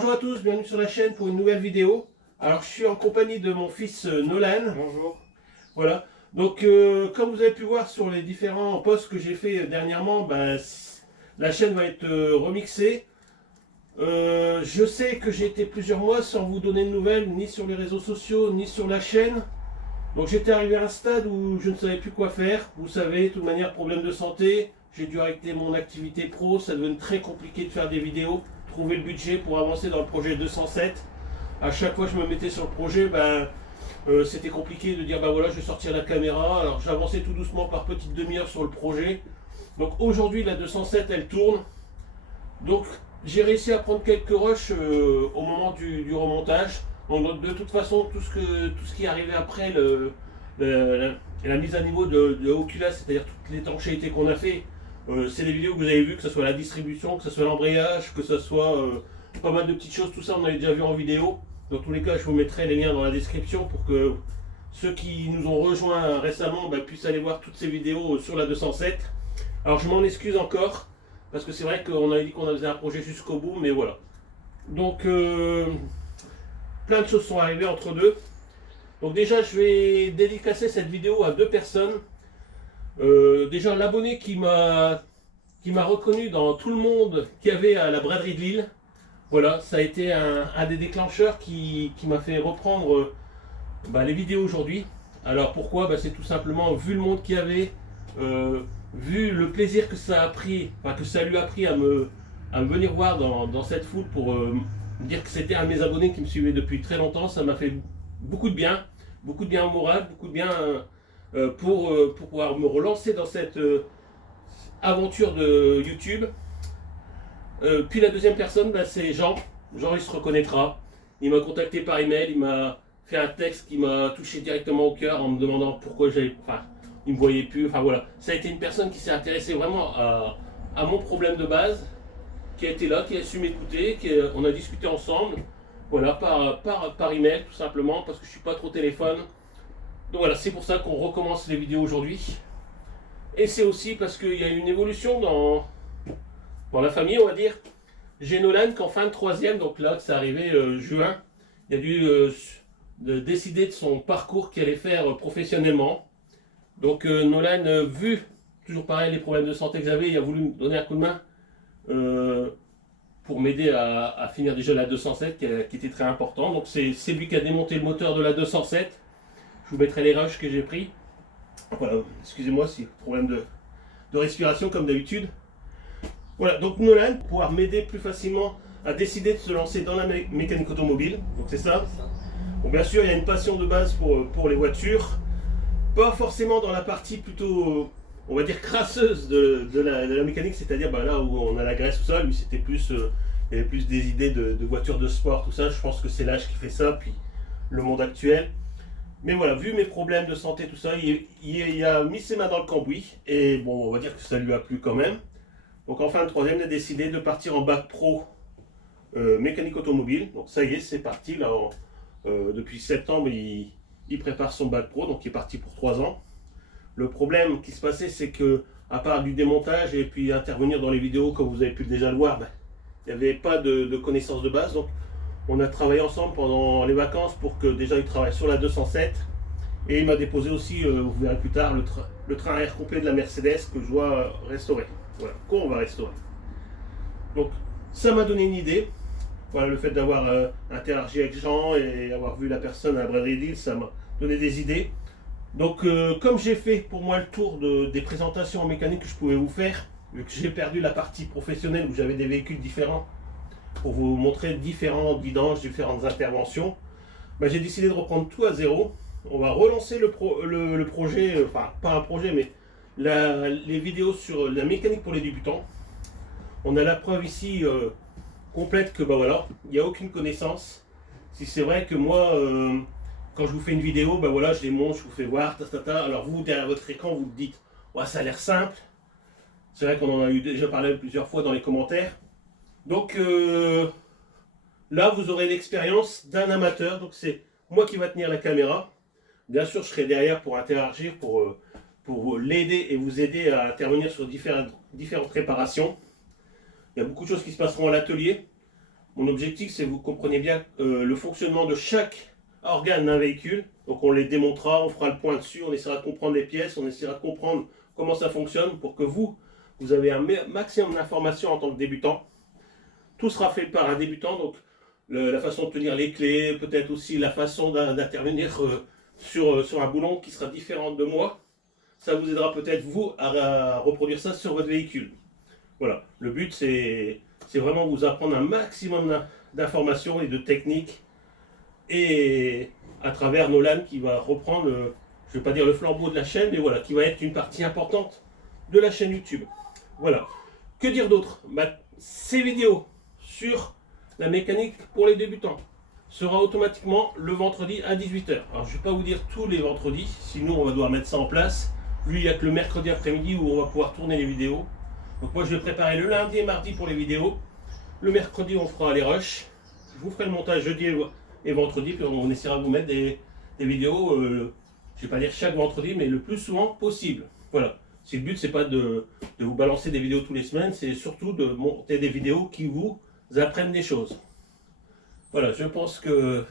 Bonjour à tous, bienvenue sur la chaîne pour une nouvelle vidéo. Alors je suis en compagnie de mon fils Nolan. Bonjour. Voilà. Donc comme vous avez pu voir sur les différents posts que j'ai fait dernièrement, la chaîne va être remixée. Je sais que j'ai été plusieurs mois sans vous donner de nouvelles, ni sur les réseaux sociaux, ni sur la chaîne. Donc j'étais arrivé à un stade où je ne savais plus quoi faire. Vous savez, de toute manière, problème de santé. J'ai dû arrêter mon activité pro, ça devenait très compliqué de faire des vidéos, trouver le budget pour avancer dans le projet 207. À chaque fois que je me mettais sur le projet, c'était compliqué de dire voilà, je vais sortir la caméra. Alors j'avançais tout doucement par petites demi-heures sur le projet. Donc aujourd'hui la 207 elle tourne. Donc j'ai réussi à prendre quelques rushs au moment du remontage. Donc de toute façon tout ce qui est arrivé après la mise à niveau de Oculus, c'est-à-dire toutes l'étanchéité qu'on a fait, c'est des vidéos que vous avez vues, que ce soit la distribution, que ce soit l'embrayage, que ce soit pas mal de petites choses, tout ça on avait déjà vu en vidéo. Dans tous les cas, je vous mettrai les liens dans la description pour que ceux qui nous ont rejoints récemment puissent aller voir toutes ces vidéos sur la 207. Alors je m'en excuse encore, parce que c'est vrai qu'on avait dit qu'on faisait un projet jusqu'au bout, mais voilà. Donc plein de choses sont arrivées entre deux. Donc déjà je vais dédicacer cette vidéo à deux personnes. Déjà l'abonné qui m'a reconnu dans tout le monde qu'il y avait à la braderie de Lille. Voilà, ça a été un des déclencheurs qui m'a fait reprendre les vidéos aujourd'hui. Alors pourquoi? C'est tout simplement vu le monde qu'il y avait, vu le plaisir que ça a pris, que ça lui a pris à me venir voir dans cette foule pour me dire que c'était un de mes abonnés qui me suivait depuis très longtemps. Ça m'a fait beaucoup de bien au moral, beaucoup de bien pour pouvoir me relancer dans cette aventure de YouTube. Puis la deuxième personne, c'est Jean. Jean, il se reconnaîtra. Il m'a contacté par email, il m'a fait un texte qui m'a touché directement au cœur en me demandant pourquoi il me voyait plus. Enfin voilà, ça a été une personne qui s'est intéressée vraiment à mon problème de base, qui a été là, qui a su m'écouter, on a discuté ensemble. Voilà, par email tout simplement, parce que je suis pas trop téléphone. Donc voilà, c'est pour ça qu'on recommence les vidéos aujourd'hui. Et c'est aussi parce qu'il y a une évolution dans la famille, on va dire. J'ai Nolan qu'en fin de troisième, donc là, c'est arrivé juin, il a dû décider de son parcours qu'il allait faire professionnellement. Donc Nolan, vu toujours pareil les problèmes de santé que j'avais, il a voulu me donner un coup de main pour m'aider à finir déjà la 207 qui était très important. Donc c'est lui qui a démonté le moteur de la 207. Je vous mettrai les rushs que j'ai pris. Voilà, excusez-moi si problème de respiration comme d'habitude. Voilà, donc Nolan, pour pouvoir m'aider plus facilement à décider de se lancer dans la mécanique automobile. Donc c'est ça. Bon, bien sûr, il y a une passion de base pour les voitures. Pas forcément dans la partie plutôt, on va dire, crasseuse de la mécanique, c'est-à-dire là où on a la graisse, tout ça. Lui, c'était plus, il y avait plus des idées de voitures de sport, tout ça. Je pense que c'est l'âge qui fait ça, puis le monde actuel. Mais voilà, vu mes problèmes de santé, tout ça, il a mis ses mains dans le cambouis. Et bon, on va dire que ça lui a plu quand même. Donc en fin de troisième, il a décidé de partir en bac pro mécanique automobile. Donc ça y est, c'est parti. Là, depuis septembre, il prépare son bac pro, donc il est parti pour 3 ans. Le problème qui se passait, c'est que à part du démontage et puis intervenir dans les vidéos, comme vous avez pu déjà le voir, il n'y avait pas de connaissances de base. Donc on a travaillé ensemble pendant les vacances pour que déjà il travaille sur la 207. Et il m'a déposé aussi, vous verrez plus tard, le train air complet de la Mercedes que je dois restaurer. Voilà, qu'on va restaurer. Donc ça m'a donné une idée. Voilà, le fait d'avoir interagi avec Jean et avoir vu la personne à Braderie Lille, ça m'a donné des idées. Donc comme j'ai fait pour moi le tour des présentations en mécanique que je pouvais vous faire, vu que j'ai perdu la partie professionnelle où j'avais des véhicules différents, pour vous montrer différents guidanges, différentes interventions, j'ai décidé de reprendre tout à zéro. On va relancer le projet, enfin pas un projet, mais les vidéos sur la mécanique pour les débutants. On a la preuve ici complète que il n'y a aucune connaissance. Si c'est vrai que moi, quand je vous fais une vidéo, je les montre, je vous fais voir, alors vous, derrière votre écran, vous me dites, ouais, ça a l'air simple. C'est vrai qu'on en a eu déjà parlé plusieurs fois dans les commentaires. Donc là, vous aurez l'expérience d'un amateur. Donc c'est moi qui va tenir la caméra. Bien sûr, je serai derrière pour interagir, pour l'aider et vous aider à intervenir sur différentes réparations. Il y a beaucoup de choses qui se passeront à l'atelier. Mon objectif, c'est que vous compreniez bien le fonctionnement de chaque organe d'un véhicule. Donc on les démontera, on fera le point dessus, on essaiera de comprendre les pièces, on essaiera de comprendre comment ça fonctionne pour que vous avez un maximum d'informations en tant que débutant. Tout sera fait par un débutant, donc la façon de tenir les clés, peut-être aussi la façon d'intervenir sur un boulon qui sera différente de moi. Ça vous aidera peut-être vous à reproduire ça sur votre véhicule. Voilà, le but c'est vraiment vous apprendre un maximum d'informations et de techniques, et à travers Nolan qui va reprendre, je ne vais pas dire le flambeau de la chaîne, mais voilà, qui va être une partie importante de la chaîne YouTube. Voilà. Que dire d'autre? Ces vidéos sur la mécanique pour les débutants sera automatiquement le vendredi à 18 h. Alors je ne vais pas vous dire tous les vendredis, sinon on va devoir mettre ça en place. Lui, il n'y a que le mercredi après-midi où on va pouvoir tourner les vidéos. Donc moi je vais préparer le lundi et mardi pour les vidéos. Le mercredi on fera les rushs. Je vous ferai le montage jeudi et vendredi, puis on essaiera de vous mettre des vidéos, je ne vais pas dire chaque vendredi, mais le plus souvent possible. Voilà. Si le but c'est pas de vous balancer des vidéos tous les semaines, c'est surtout de monter des vidéos qui vous apprennent des choses. Voilà, je pense que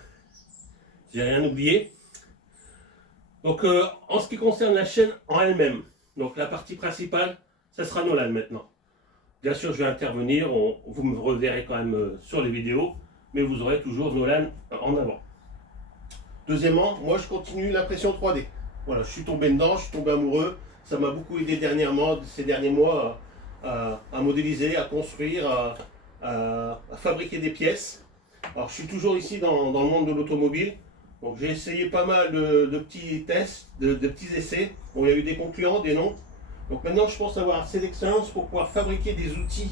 j'ai rien oublié. Donc en ce qui concerne la chaîne en elle-même, donc la partie principale, ça sera Nolan maintenant. Bien sûr, je vais intervenir, vous me reverrez quand même sur les vidéos, mais vous aurez toujours Nolan en avant. Deuxièmement, moi je continue l'impression 3D. Voilà, je suis tombé dedans, je suis tombé amoureux. Ça m'a beaucoup aidé dernièrement, ces derniers mois, à modéliser, à construire, à fabriquer des pièces. Alors je suis toujours ici dans le monde de l'automobile. Donc j'ai essayé pas mal de petits tests, de petits essais. Bon, il y a eu des concluants, des non. Donc maintenant je pense avoir assez d'expérience pour pouvoir fabriquer des outils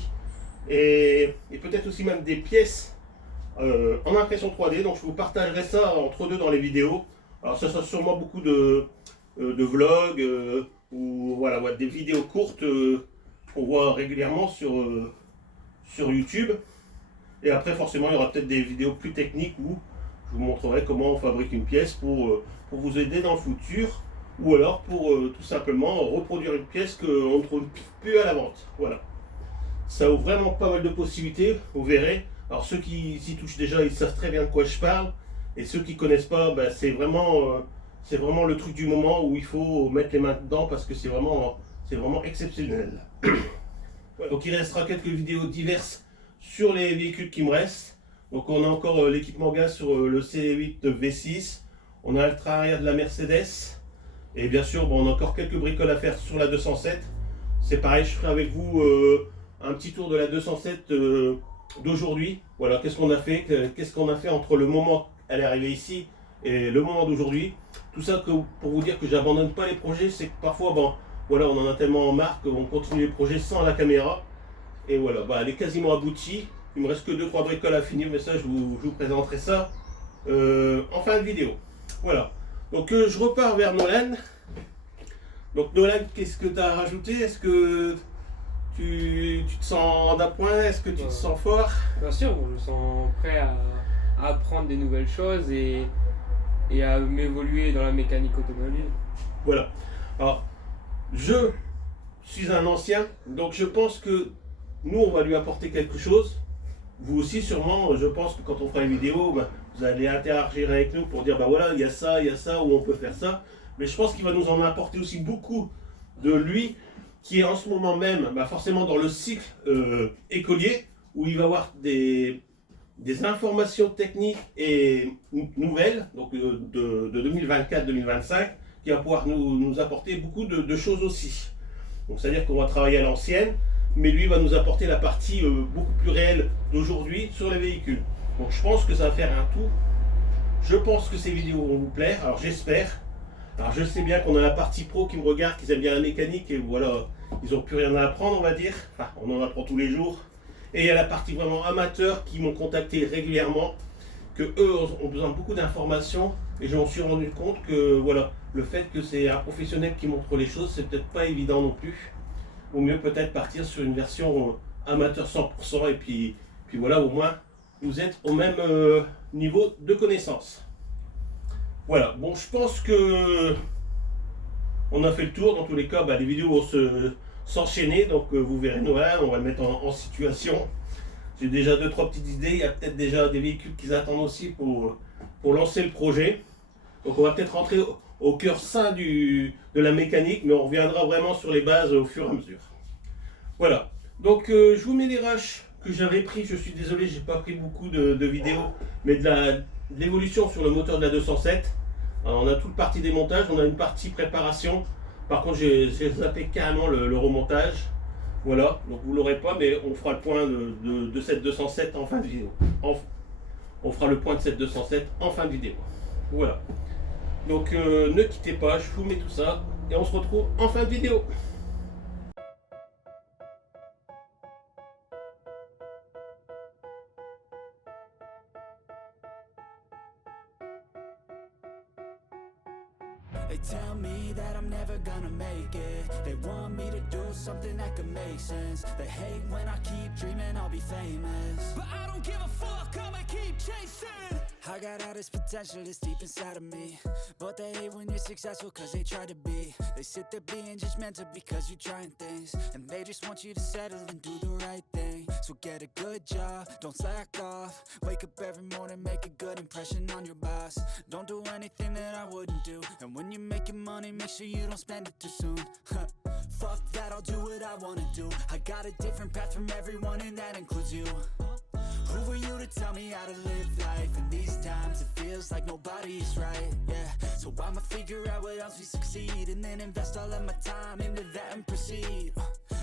et peut-être aussi même des pièces en impression 3D. Donc je vous partagerai ça entre deux dans les vidéos. Alors ça sera sûrement beaucoup de vlogs ou voilà, des vidéos courtes qu'on voit régulièrement sur YouTube. Et après forcément il y aura peut-être des vidéos plus techniques où je vous montrerai comment on fabrique une pièce pour vous aider dans le futur, ou alors pour tout simplement reproduire une pièce qu'on ne trouve plus à la vente. Voilà. Ça ouvre vraiment pas mal de possibilités, vous verrez. Alors ceux qui s'y touchent déjà, ils savent très bien de quoi je parle. Et ceux qui ne connaissent pas, c'est vraiment le truc du moment où il faut mettre les mains dedans parce que c'est vraiment exceptionnel. Voilà. Donc il restera quelques vidéos diverses sur les véhicules qui me restent. Donc on a encore l'équipement gaz sur le C8 V6. On a le train arrière de la Mercedes. Et bien sûr, on a encore quelques bricoles à faire sur la 207. C'est pareil, je ferai avec vous un petit tour de la 207 d'aujourd'hui. Voilà, qu'est-ce qu'on a fait entre le moment elle est arrivée ici et le moment d'aujourd'hui. Tout ça pour vous dire que j'abandonne pas les projets, c'est que parfois voilà, on en a tellement marre qu'on continue les projets sans la caméra. Et voilà, elle est quasiment aboutie. Il me reste que 2-3 bricoles à finir, mais ça je vous présenterai ça en fin de vidéo. Voilà. Donc je repars vers Nolan. Donc Nolan, qu'est-ce que tu as rajouté? Est-ce que tu te sens d'appoint? Est-ce que tu te sens fort? Bien sûr, je me sens prêt à apprendre des nouvelles choses et à m'évoluer dans la mécanique automobile. Voilà. Alors, je suis un ancien, donc je pense que nous, on va lui apporter quelque chose. Vous aussi, sûrement, je pense que quand on fera une vidéo, vous allez interagir avec nous pour dire, voilà, il y a ça, ou on peut faire ça. Mais je pense qu'il va nous en apporter aussi beaucoup de lui, qui est en ce moment même, forcément dans le cycle écolier, où il va avoir des informations techniques et nouvelles, donc de 2024-2025, qui va pouvoir nous apporter beaucoup de choses aussi. Donc c'est-à-dire qu'on va travailler à l'ancienne, mais lui va nous apporter la partie beaucoup plus réelle d'aujourd'hui sur les véhicules. Donc je pense que ça va faire un tout. Je pense que ces vidéos vont vous plaire, alors j'espère. Alors je sais bien qu'on a la partie pro qui me regarde, qui aiment bien la mécanique, et voilà, ils n'ont plus rien à apprendre, on va dire. Enfin, on en apprend tous les jours. Et il y a la partie vraiment amateur qui m'ont contacté régulièrement, que eux ont besoin de beaucoup d'informations, et je m'en suis rendu compte que voilà, le fait que c'est un professionnel qui montre les choses, c'est peut-être pas évident non plus. Ou mieux peut-être partir sur une version amateur 100%, et puis voilà, au moins vous êtes au même niveau de connaissance. Voilà, bon, je pense que on a fait le tour. Dans tous les cas, les vidéos vont s'enchaîner, donc vous verrez Noël, on va le mettre en situation. J'ai déjà deux, trois petites idées. Il y a peut-être déjà des véhicules qui attendent aussi pour lancer le projet. Donc on va peut-être rentrer au cœur sain de la mécanique, mais on reviendra vraiment sur les bases au fur et à mesure. Voilà. Donc je vous mets les rushs que j'avais pris. Je suis désolé, j'ai pas pris beaucoup de vidéos, mais de l'évolution sur le moteur de la 207. Alors, on a toute partie démontage, on a une partie préparation. Par contre, j'ai zappé carrément le remontage. Voilà, donc vous l'aurez pas, mais on fera le point de cette 207 en fin de vidéo. On fera le point de cette 207 en fin de vidéo. Voilà. Donc ne quittez pas, je vous mets tout ça et on se retrouve en fin de vidéo. They tell me that I'm never gonna make it. They want me to do something that could make sense. They hate when I keep dreaming I'll be famous, but I don't give a fuck, I'ma keep chasing. I got all this potential that's deep inside of me, but they hate when you're successful cause they try to be. They sit there being judgmental because you're trying things, and they just want you to settle and do the right thing. So get a good job, don't slack off. Wake up every morning, make a good impression on your boss. Don't do anything that I wouldn't do, and when you're making money, make sure you don't spend it too soon. Fuck that, I'll do what I wanna do. I got a different path from everyone and that includes you. Who are you to tell me how to live life? In these times it feels like nobody's right, yeah. So I'ma figure out what else we succeed, and then invest all of my time into that and proceed.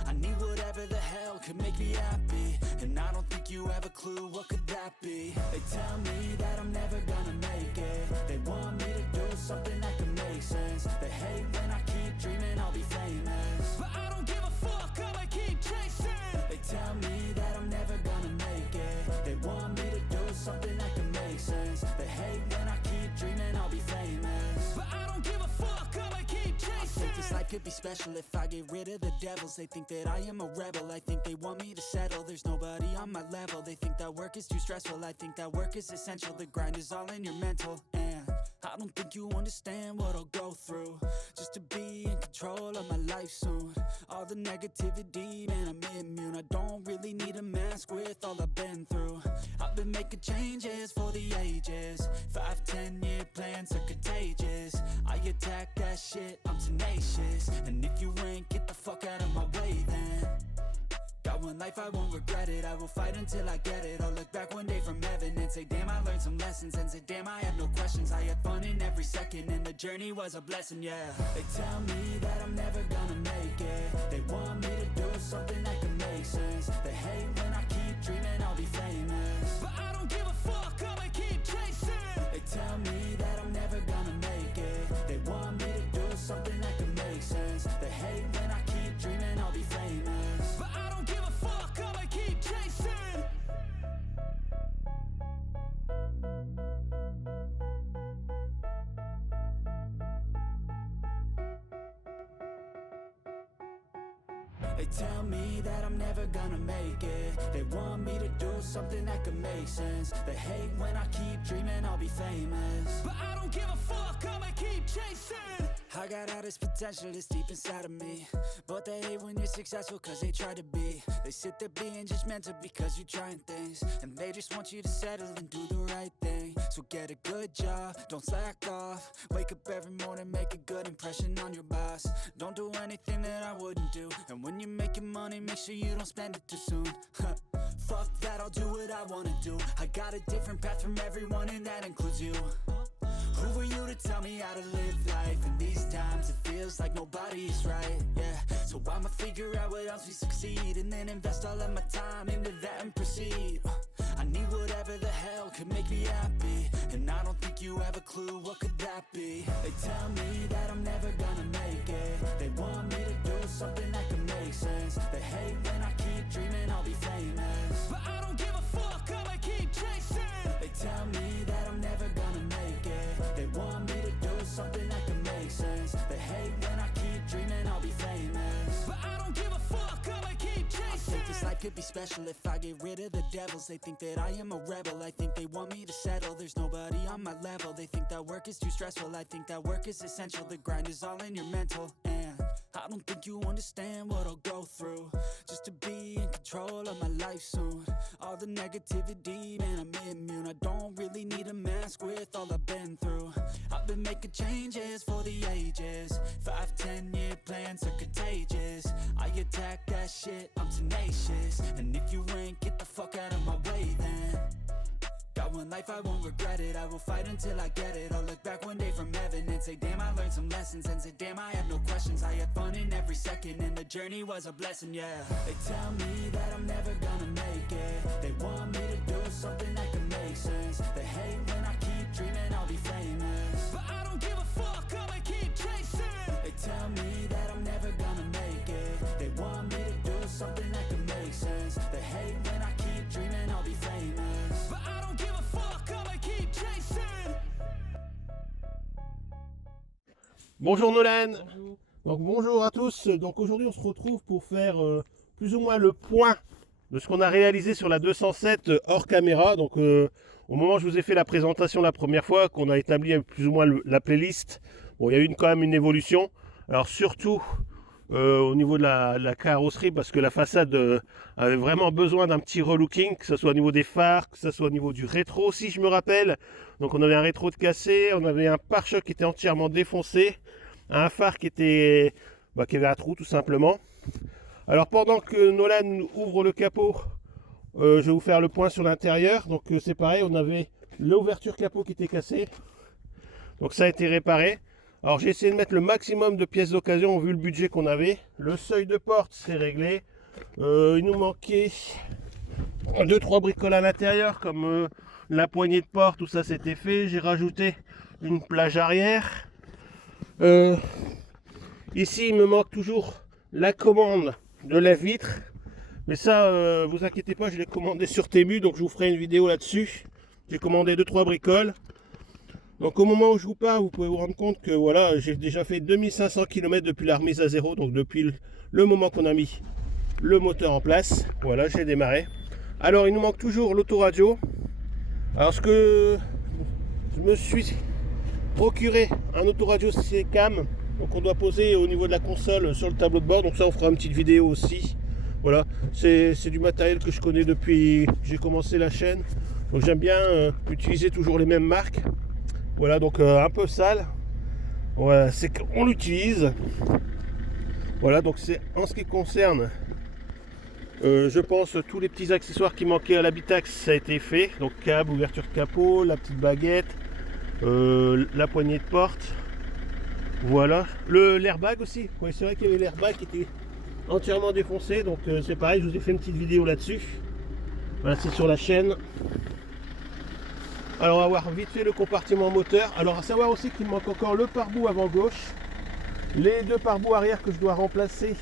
I need whatever the hell could make me happy, and I don't think you have a clue what could that be. They tell me that I'm never gonna make it. They want me to do something that could make sense. They hate when I keep dreaming I'll be famous, but I don't give a fuck, I'ma keep chasing. They tell me that I'm never gonna make it. They want me to do something that could make sense. They hate when I keep dreaming I'll be famous, but I don't give a fuck, I'ma keep chasing. I think this life could be special if I get rid of the devils. They think that I am a rebel, I think they want me to settle. There's nobody on my level. They think that work is too stressful, I think that work is essential. The grind is all in your mental, and I don't think you understand what I'll go through just to be in control of my life soon. All the negativity, man, I'm immune. I don't really need a mask with all I've been through. I've been making changes for the ages. 5-10 year plans are contagious. I attack that shit, I'm tenacious. And if you ain't, get the fuck out of my way then. Got one life, I won't regret it. I will fight until I get it. I'll look back one day from heaven and say, damn, I learned some lessons. And say, damn, I had no questions. I had fun in every second, and the journey was a blessing, yeah. They tell me that I'm never gonna make it. They want me to do something that can make sense. They hate when I keep dreaming I'll be famous, but I don't give a fuck, I'ma keep chasing. They tell me that I'm never gonna make it. They want me to do something that can make sense. They hate when I keep dreaming I'll be famous, but I don't give a fuck, I'ma keep chasing. They tell me that I'm never gonna make it. They want me to do something that could make sense. They hate when I keep dreaming I'll be famous, but I don't give a fuck, I'ma keep chasing. I got all this potential that's deep inside of me, but they hate when you're successful cause they try to be. They sit there being judgmental because you're trying things, and they just want you to settle and do the right thing. So get a good job, don't slack off. Wake up every morning, make a good impression on your boss. Don't do anything that I wouldn't do, and when you're making money, make sure you don't spend it too soon. Fuck that, I'll do what I wanna do. I got a different path from everyone and that includes you. Who are you to tell me how to live life? In these times it feels like nobody's right, yeah. So I'ma figure out what else we succeed, and then invest all of my time into that and proceed. I need whatever the hell could make me happy, and I don't think you have a clue what could that be. They tell me that I'm never gonna make it. They want me to do something that can make sense. They hate when I keep dreaming I'll be famous, but I don't give a fuck, I'ma keep chasing. They tell me that I'm never gonna make it. They want me to do something that can make sense. They hate when I keep dreaming I'll be famous, but I don't give a fuck, I'ma keep chasing. I think this life could be special if I get rid of the devils. They think that I am a rebel, I think they want me to settle. There's nobody on my level. They think that work is too stressful, I think that work is essential. The grind is all in your mental, and I I don't think you understand what I'll go through just to be in control of my life soon. All the negativity, man, I'm immune. I don't really need a mask with all I've been through. I've been making changes for the ages. 5-10 year plans are contagious. I attack that shit, I'm tenacious. And if you ain't, get the fuck out of my way then. Got one life, I won't regret it. I will fight until I get it. I'll look back one day from heaven and say, damn, I learned some lessons. And say, damn, I have no questions. I had fun in every second, and the journey was a blessing, yeah. They tell me that I'm never gonna make it. They want me to do something that can make sense. They hate when I keep dreaming I'll be famous, but I don't give a fuck, I'ma keep chasing. They tell me that I'm never gonna make it. They want me to do something that can make sense. They hate when I keep dreaming I'll be famous, but I don't give a fuck, I'ma keep chasing. Bonjour Nolan. Bonjour. Donc bonjour à tous. Donc aujourd'hui on se retrouve pour faire plus ou moins le point de ce qu'on a réalisé sur la 207 hors caméra. Donc au moment où je vous ai fait la présentation la première fois, qu'on a établi plus ou moins la playlist, bon, il y a eu quand même une évolution. Alors surtout au niveau de la carrosserie, parce que la façade avait vraiment besoin d'un petit relooking, que ce soit au niveau des phares, que ce soit au niveau du rétro si je me rappelle. Donc on avait un rétro de cassé, on avait un pare-choc qui était entièrement défoncé, un phare qui avait un trou tout simplement. Alors pendant que Nolan ouvre le capot, je vais vous faire le point sur l'intérieur. Donc c'est pareil, on avait l'ouverture capot qui était cassée, donc ça a été réparé. Alors j'ai essayé de mettre le maximum de pièces d'occasion vu le budget qu'on avait. Le seuil de porte c'est réglé. Il nous manquait 2-3 bricoles à l'intérieur comme la poignée de porte, tout ça c'était fait. J'ai rajouté une plage arrière. Ici il me manque toujours la commande de la vitre. Mais ça vous inquiétez pas, je l'ai commandé sur Temu, donc je vous ferai une vidéo là-dessus. J'ai commandé 2-3 bricoles. Donc au moment où je vous parle, vous pouvez vous rendre compte que voilà, j'ai déjà fait 2500 km depuis la remise à zéro, donc depuis le moment qu'on a mis le moteur en place. Voilà, j'ai démarré. Alors il nous manque toujours l'autoradio. Alors ce que je me suis procuré un autoradio C-Cam, donc on doit poser au niveau de la console sur le tableau de bord, donc ça on fera une petite vidéo aussi. Voilà, c'est du matériel que je connais depuis que j'ai commencé la chaîne, donc j'aime bien utiliser toujours les mêmes marques. Voilà, donc un peu sale, ouais, c'est qu'on l'utilise. Voilà, donc c'est en ce qui concerne, je pense, tous les petits accessoires qui manquaient à l'habitacle, ça a été fait. Donc câble, ouverture de capot, la petite baguette, la poignée de porte. Voilà, l'airbag aussi. Ouais, c'est vrai qu'il y avait l'airbag qui était entièrement défoncé, donc c'est pareil, je vous ai fait une petite vidéo là-dessus. Voilà, c'est sur la chaîne. Alors on va voir vite fait le compartiment moteur. Alors à savoir aussi qu'il manque encore le pare-boue avant gauche. Les deux pare-boue arrière que je dois remplacer,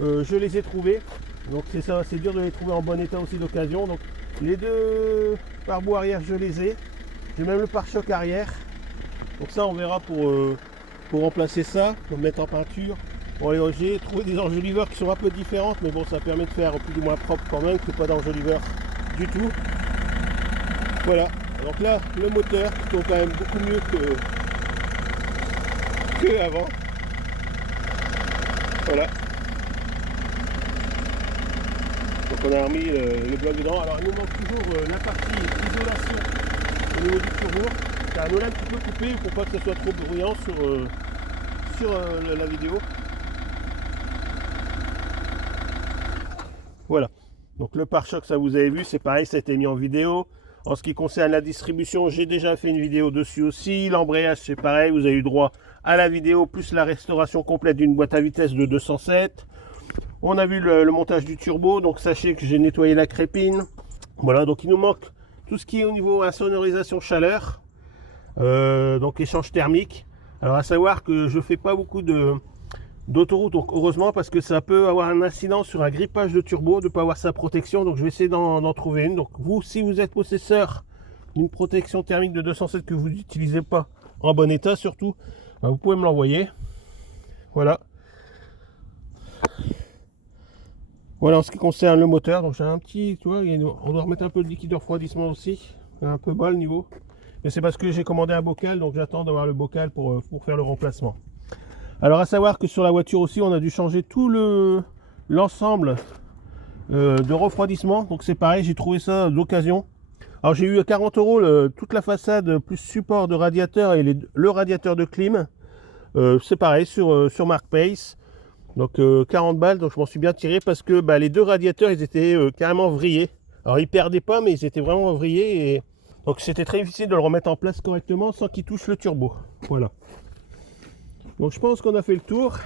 je les ai trouvés. Donc c'est ça, c'est dur de les trouver en bon état aussi d'occasion. Donc les deux pare-boue arrière je les ai. J'ai même le pare-choc arrière. Donc ça on verra pour remplacer ça, pour le mettre en peinture. Bon, j'ai trouvé des enjoliveurs qui sont un peu différentes, mais bon ça permet de faire plus ou moins propre quand même, que pas d'enjoliveur du tout. Voilà. Donc là, le moteur qui tourne quand même beaucoup mieux que avant. Voilà. Donc on a remis le bloc dedans. Alors il nous manque toujours la partie isolation au niveau du turbo. C'est un Nolan qui peut couper pour pas que ce soit trop bruyant sur la vidéo. Voilà. Donc le pare-choc, ça vous avez vu, c'est pareil, ça a été mis en vidéo. En ce qui concerne la distribution, j'ai déjà fait une vidéo dessus aussi. L'embrayage, c'est pareil, vous avez eu droit à la vidéo, plus la restauration complète d'une boîte à vitesse de 207. On a vu le montage du turbo, donc sachez que j'ai nettoyé la crépine. Voilà, donc il nous manque tout ce qui est au niveau insonorisation chaleur, donc échange thermique. Alors à savoir que je fais pas beaucoup d'autoroute, donc heureusement, parce que ça peut avoir un incident sur un grippage de turbo, de ne pas avoir sa protection. Donc je vais essayer d'en trouver une. Donc vous, si vous êtes possesseur d'une protection thermique de 207 que vous n'utilisez pas en bon état surtout, vous pouvez me l'envoyer. Voilà. Voilà en ce qui concerne le moteur. Donc j'ai un petit, tu vois, on doit remettre un peu de liquide de refroidissement aussi, un peu bas le niveau, mais c'est parce que j'ai commandé un bocal, donc j'attends d'avoir le bocal pour faire le remplacement. Alors à savoir que sur la voiture aussi, on a dû changer tout l'ensemble de refroidissement. Donc c'est pareil, j'ai trouvé ça d'occasion. Alors j'ai eu à 40 € toute la façade plus support de radiateur et le radiateur de clim. C'est pareil sur Markpace. Donc 40 balles, donc je m'en suis bien tiré parce que les deux radiateurs ils étaient carrément vrillés. Alors ils perdaient pas mais ils étaient vraiment vrillés et donc c'était très difficile de le remettre en place correctement sans qu'il touche le turbo. Voilà. Donc je pense qu'on a fait le tour.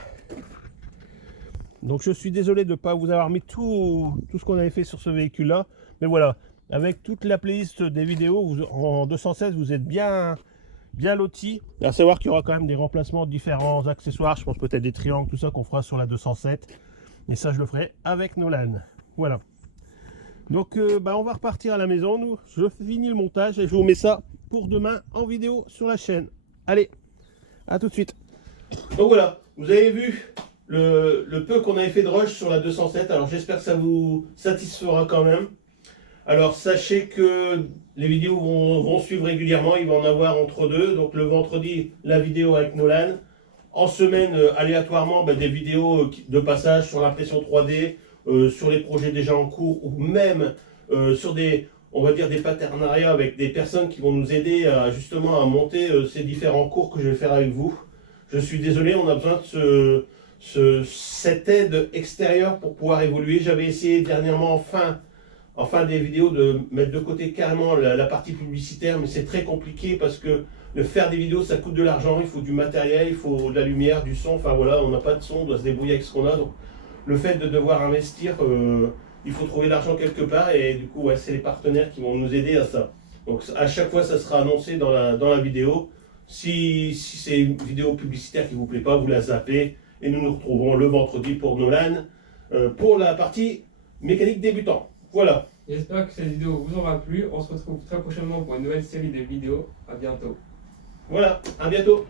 Donc je suis désolé de ne pas vous avoir mis tout ce qu'on avait fait sur ce véhicule là. Mais voilà, avec toute la playlist des vidéos en 216 vous êtes bien lotis. À savoir qu'il y aura quand même des remplacements de différents accessoires. Je pense peut-être des triangles, tout ça qu'on fera sur la 207. Et ça je le ferai avec Nolan. Voilà. Donc on va repartir à la maison. Nous, je finis le montage et je vous mets ça pour demain en vidéo sur la chaîne. Allez, à tout de suite. Donc voilà, vous avez vu le peu qu'on avait fait de rush sur la 207. Alors j'espère que ça vous satisfera quand même. Alors sachez que les vidéos vont suivre régulièrement. Il va en avoir entre deux. Donc le vendredi, la vidéo avec Nolan. En semaine, aléatoirement, des vidéos de passage sur l'impression 3D, sur les projets déjà en cours, ou même sur on va dire des partenariats avec des personnes qui vont nous aider justement à monter ces différents cours que je vais faire avec vous. Je suis désolé, on a besoin de cette aide extérieure pour pouvoir évoluer. J'avais essayé dernièrement en fin des vidéos de mettre de côté carrément la partie publicitaire, mais c'est très compliqué parce que faire des vidéos ça coûte de l'argent, il faut du matériel, il faut de la lumière, du son, enfin voilà, on n'a pas de son, on doit se débrouiller avec ce qu'on a. Donc le fait de devoir investir, il faut trouver l'argent quelque part et du coup c'est les partenaires qui vont nous aider à ça. Donc à chaque fois ça sera annoncé dans la vidéo. Si c'est une vidéo publicitaire qui ne vous plaît pas, vous la zappez et nous nous retrouvons le vendredi pour Nolan pour la partie mécanique débutant. Voilà. J'espère que cette vidéo vous aura plu. On se retrouve très prochainement pour une nouvelle série de vidéos. À bientôt. Voilà, à bientôt.